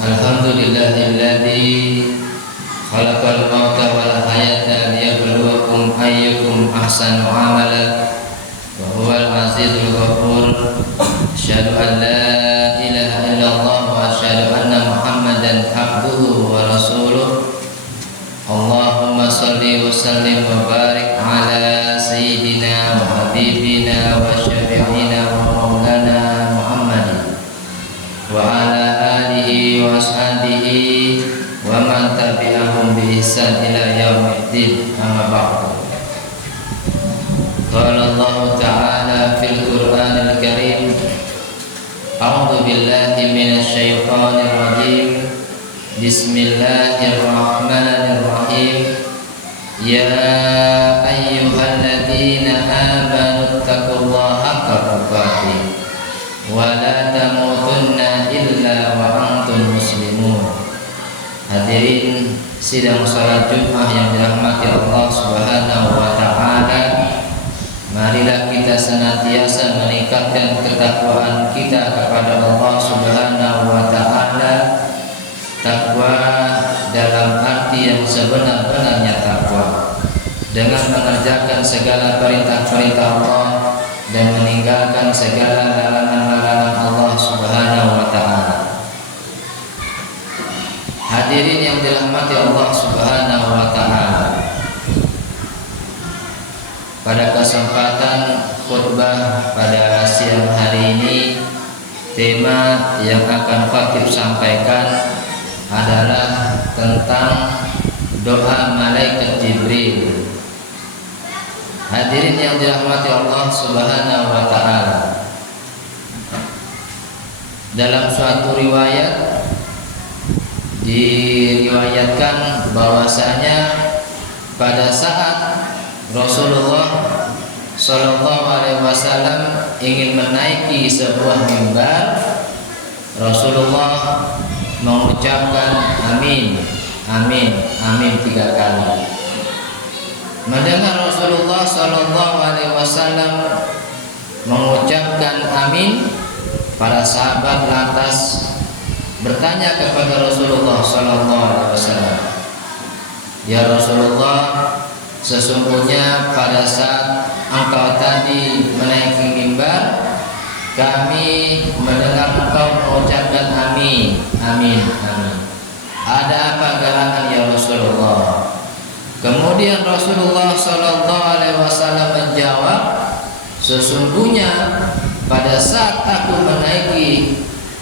Alhamdulillahilladzi khalaqal mauta wal hayata liyabluwakum ayyukum ahsanu amala wa huwal azizul ghafur. Asyhadu an la ilaha illallah wa asyhadu anna Muhammadan abduhu wa rasuluh. Allahumma shalli wa sallim wa barik ala sayyidina wa habibina wa syafi'ina wa maulana Muhammadin wa ala alihi wa ashabihi wa man tabi'ahum bi ihsan ila yaumiddin. Amma ba'du. Qala Allah ta'ala fil Qur'anil Karim, a'udzu billahi minasy syaithanir rajim. Bismillahirrahmanirrahim. Ya ayyuhalladzina amanu taqullaha haqqa tuqatih wa la tamutunna illa wa antum muslimun. Hadirin sidang salat Jumat yang dirahmati Allah Subhanahu wa taala, marilah kita senantiasa meningkatkan ketakwaan kita kepada Allah Subhanahu wa taala. Takwa dalam arti yang sebenar-benarnya takwa, dengan mengerjakan segala perintah-perintah Allah dan meninggalkan segala larangan-larangan Allah Subhanahu wa taala. Hadirin yang dirahmati Allah Subhanahu wa taala, pada kesempatan khutbah pada siang hari ini, tema yang akan khatib sampaikan adalah tentang doa malaikat Jibril. Hadirin yang dirahmati Allah Subhanahu wa taala, dalam suatu riwayat diriwayatkan bahwasanya pada saat Rasulullah Shallallahu Alaihi Wasallam ingin menaiki sebuah mimbar, Rasulullah mengucapkan amin, amin, amin 3 kali. Mendengar Rasulullah Shallallahu Alaihi Wasallam mengucapkan amin, para sahabat lantas bertanya kepada Rasulullah Shallallahu Alaihi Wasallam, ya Rasulullah, sesungguhnya pada saat engkau tadi menaiki mimbar, kami mendengar engkau mengucapkan amin, amin, amin. Ada apa gerangan ya Rasulullah? Kemudian Rasulullah Shallallahu Alaihi Wasallam menjawab, sesungguhnya pada saat aku menaiki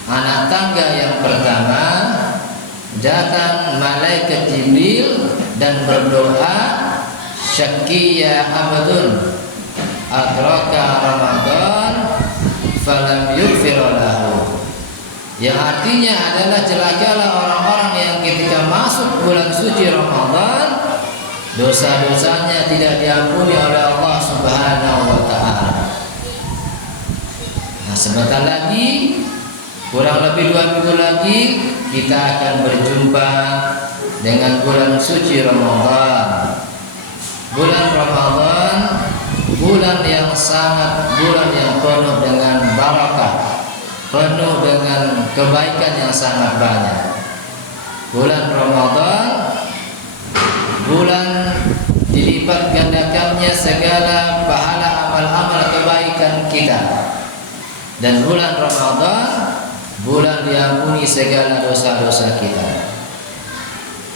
anak tangga yang pertama, datang malaikat Jibril dan berdoa, syaqiyya abdun adraka Ramadan falam yughfir lahu, yang artinya adalah celakalah orang-orang yang ketika masuk bulan suci Ramadan dosa-dosanya tidak diampuni oleh Allah Subhanahu wa taala. Nah, sebentar lagi, kurang lebih 2 minggu lagi, kita akan berjumpa dengan bulan suci Ramadan. Bulan Ramadan, bulan yang penuh dengan barakah, penuh dengan kebaikan yang sangat banyak. Bulan Ramadan, bulan dilipat gandakannya segala pahala amal-amal kebaikan kita. Dan bulan Ramadan, bulan diampuni segala dosa-dosa kita.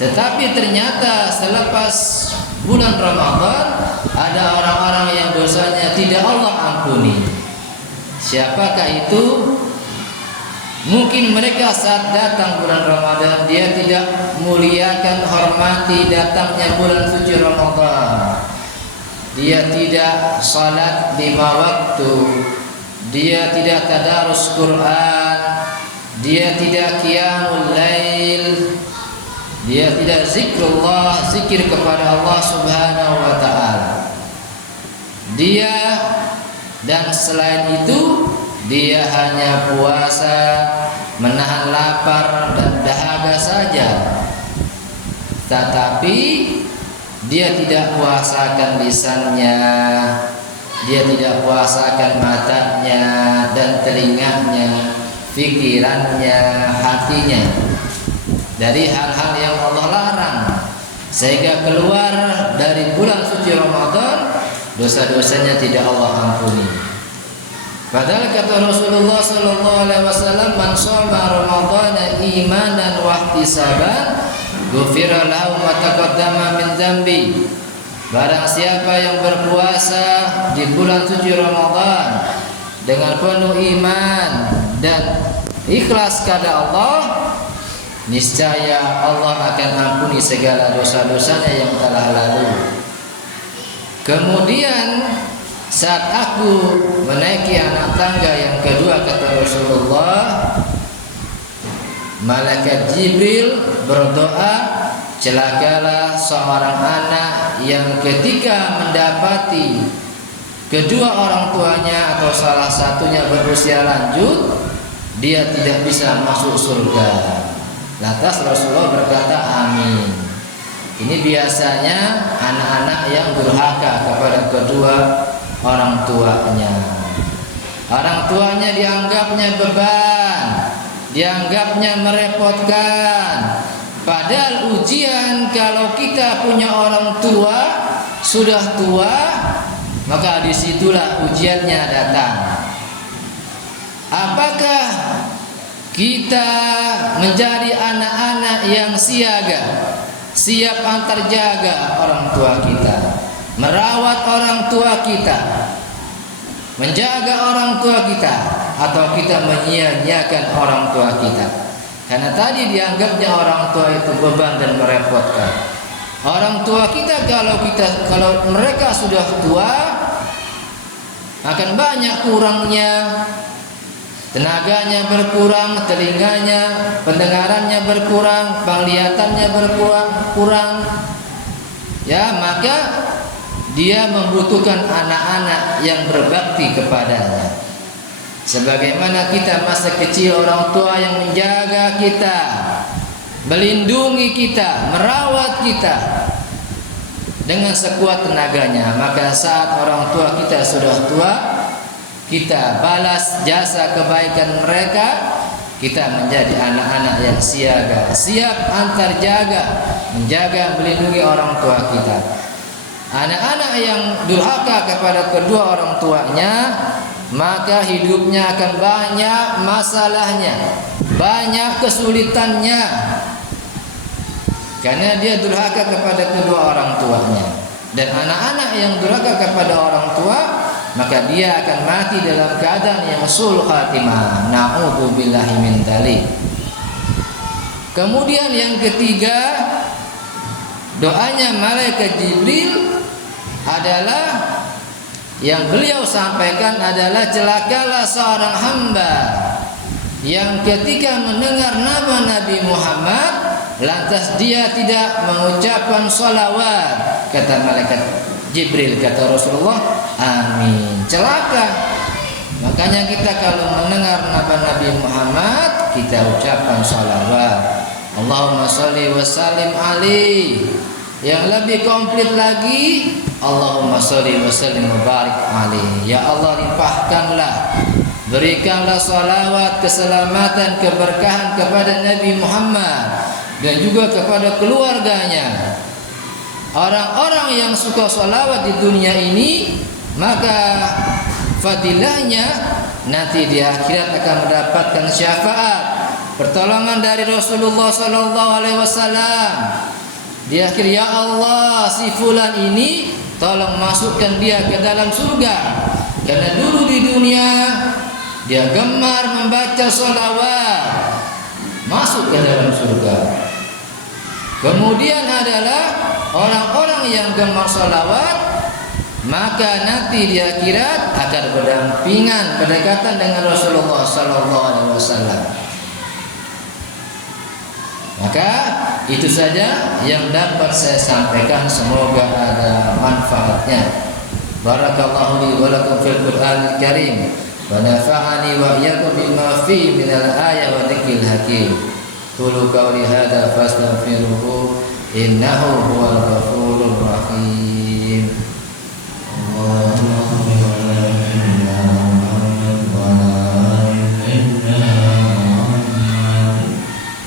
Tetapi ternyata selepas bulan Ramadan, ada orang-orang yang dosanya tidak Allah ampuni. Siapakah itu? Mungkin mereka saat datang bulan Ramadan, dia tidak muliakan, hormati datangnya bulan suci Ramadan. Dia tidak salat 5 waktu, dia tidak tadarus Quran, dia tidak qiyamul lail, dia tidak zikrullah, zikir kepada Allah Subhanahu wa taala. Dia dan selain itu, dia hanya puasa, menahan lapar dan dahaga saja. Tetapi dia tidak puasakan lisannya, dia tidak puasakan matanya dan telinganya, pikirannya, hatinya. dari hal-hal yang Allah larang, sehingga keluar dari bulan suci Ramadan dosa-dosanya tidak Allah ampuni. Padahal kata Rasulullah sallallahu alaihi wasallam, man shoma ramadhana imanan wa ihtisaban ghufira lahu ma taqaddama min dzambi. Barang siapa yang berpuasa di bulan suci Ramadan dengan penuh iman dan ikhlas kepada Allah, niscaya Allah akan ampuni segala dosa-dosanya yang telah lalu. Kemudian saat aku menaiki anak tangga yang kedua, kata Rasulullah, malaikat Jibril berdoa, celakalah seorang anak yang ketika mendapati kedua orang tuanya atau salah satunya berusia lanjut, dia tidak bisa masuk surga. Lantas Rasulullah berkata, amin. Ini biasanya anak-anak yang durhaka kepada kedua orang tuanya. Orang tuanya dianggapnya beban, dianggapnya merepotkan. Padahal ujian kalau kita punya orang tua sudah tua, maka disitulah ujiannya datang. Apakah kita menjadi anak-anak yang siaga, siap antar jaga orang tua kita, merawat orang tua kita, menjaga orang tua kita, atau kita menyia-nyiakan orang tua kita? Karena tadi dianggapnya orang tua itu beban dan merepotkan. Orang tua kita kalau mereka sudah tua, akan banyak kurangnya. Tenaganya berkurang, telinganya, pendengarannya berkurang, penglihatannya berkurang. Ya, maka dia membutuhkan anak-anak yang berbakti kepadanya. Sebagaimana kita masa kecil, orang tua yang menjaga kita, melindungi kita, merawat kita dengan sekuat tenaganya. Maka saat orang tua kita sudah tua, kita balas jasa kebaikan mereka, kita menjadi anak-anak yang siaga, siap antar jaga, menjaga, melindungi orang tua kita. Anak-anak yang durhaka kepada kedua orang tuanya, maka hidupnya akan banyak masalahnya, banyak kesulitannya, karena dia durhaka kepada kedua orang tuanya. Dan anak-anak yang durhaka kepada orang tua, maka dia akan mati dalam keadaan yang su'ul khatimah. Na'udzubillahi min dzalik. Kemudian yang ketiga, doanya malaikat Jibril adalah yang beliau sampaikan adalah, celakalah seorang hamba yang ketika mendengar nama Nabi Muhammad lantas dia tidak mengucapkan sholawat. Kata malaikat Jibril, kata Rasulullah, amin. Celaka. Makanya kita kalau mendengar nama Nabi Muhammad, kita ucapkan sholawat. Allahumma sholli wa sallim alaihi. Yang lebih komplit lagi, Allahumma sholli wa sallim wa barik alaihi. Ya Allah, limpahkanlah, berikanlah sholawat, keselamatan, keberkahan kepada Nabi Muhammad dan juga kepada keluarganya. Orang-orang yang suka sholawat di dunia ini, maka fadilahnya nanti di akhirat akan mendapatkan syafaat, pertolongan dari Rasulullah sallallahu alaihi wasallam. Di akhir, ya Allah, si fulan ini tolong masukkan dia ke dalam surga, karena dulu di dunia dia gemar membaca sholawat, masuk ke dalam surga. Kemudian adalah orang-orang yang gemar sholawat, maka nanti di akhirat akan berdampingan, berdekatan dengan Rasulullah sallallahu alaihi wasallam. Maka itu saja yang dapat saya sampaikan, semoga ada manfaatnya. Barakallahu li wa lakum fil Qur'anil Karim wa nafa'ani wa iyyakum bima fihi minal ayati wa dzikril hakim. Qulu qawli hadza fastaghfiruhu innahu huwal ghafurur rahim.